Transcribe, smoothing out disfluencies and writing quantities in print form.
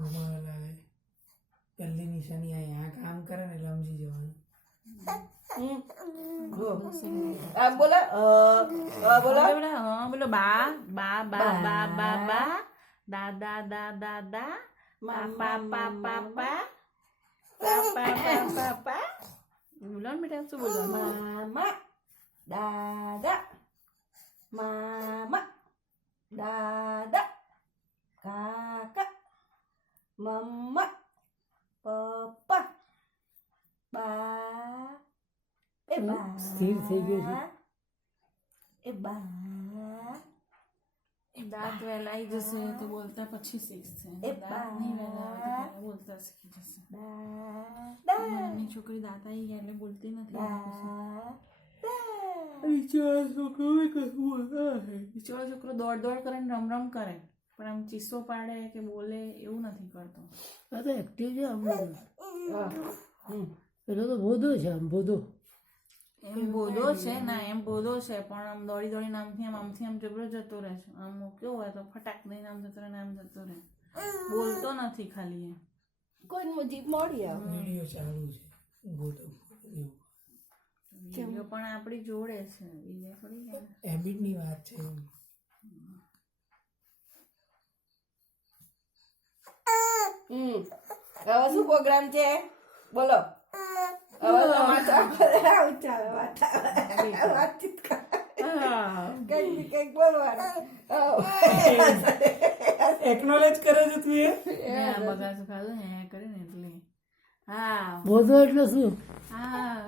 ઘુમાવેલા છે. પહેલી નિશાની અહીંયા કામ કરે ને એટલે સમજી જવાનું. બોલો બોલો બોલો બા બા બા બા બા બા દા દા દા દા દા પા પા પા પા પા પા પા પા પા બોલો ને બેટા શું બોલવાનું? મામા દાદા મામા દાદા કાકા મમ્મા પપ્પા બા એ બા સ્થિર થઈ ગયું છે. એ બા દાંત વહેલા આવી જશે તો બોલતા પછી શીખશે. દાંત નહીં વહેલા આવે તો પહેલા બોલતા શીખી જશે. નાની છોકરી દાંત આવી ગયા એટલે બોલતી નથી. બિચારો છોકરો દોડ દોડ કરે ને રમ રમ કરે પણ આમ ચીસો પાડે કે બોલે એવું નથી કરતો. આ તો એક્ટિવ છે આમ પેલો તો બોધો છે આમ બોધો. એમ બોધો છે ના એમ બોધો છે પણ આમ દોડી દોડીને આમથી આમ જબરો જતો રહે છે. આમ કેવું હોય તો ફટાક દઈને આમ જતો રહે ને આમ જતો રહે. બોલતો નથી ખાલી એમ. કોઈ જીપ મોડી આવે વિડીયો ચાલુ છે બોધો એવું. વિડીયો પણ આપણી જોડે છે. વિડીયો પડી ગયા. હેબિટની વાત છે. હવે શું પ્રોગ્રામ છે બોલો હવે તો વાતચીત કઈક બોલવાનું એકનોલેજ કરે છે તું એ બગાસું ખાધું ને કરીને એટલે હા બોધો એટલે શું? હા